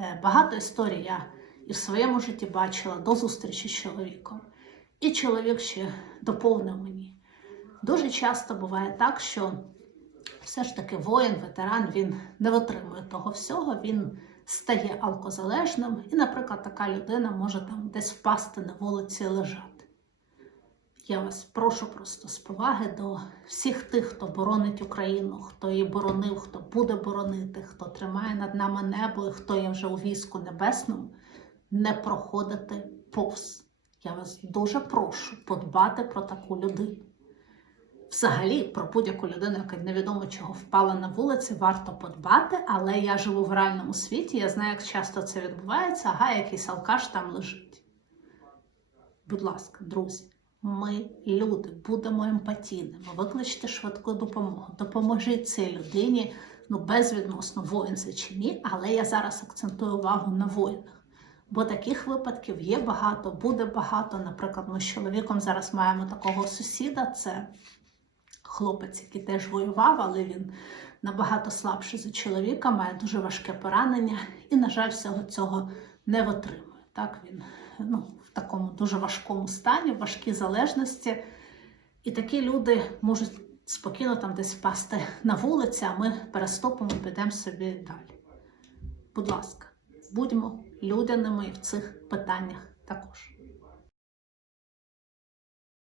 Е, Багато історій я і в своєму житті бачила до зустрічі з чоловіком. І чоловік ще доповнив мені. Дуже часто буває так, що все ж таки воїн, ветеран, він не витримує того всього, він стає алкозалежним, і, наприклад, така людина може там десь впасти на вулиці і лежати. Я вас прошу просто з поваги до всіх тих, хто боронить Україну, хто її боронив, хто буде боронити, хто тримає над нами небо і хто є вже у війську небесному, не проходити повз. Я вас дуже прошу подбати про таку людину. Взагалі, про будь-яку людину, яка невідомо чого впала на вулиці, варто подбати, але я живу в реальному світі, я знаю, як часто це відбувається, ага, якийсь алкаш там лежить. Будь ласка, друзі, ми люди, будемо емпатійними, викличте швидку допомогу, допоможіть цій людині, ну безвідносно воїн це чи ні, але я зараз акцентую увагу на воїнах. Бо таких випадків є багато, буде багато. Наприклад, ми з чоловіком зараз маємо такого сусіда. Це хлопець, який теж воював, але він набагато слабший за чоловіка, має дуже важке поранення і, на жаль, всього цього не витримує. Так, він ну, такому дуже важкому стані, в важкій залежності. І такі люди можуть спокійно там десь впасти на вулиці, а ми перестопимо і підемо собі далі. Будь ласка, будьмо людяними в цих питаннях також.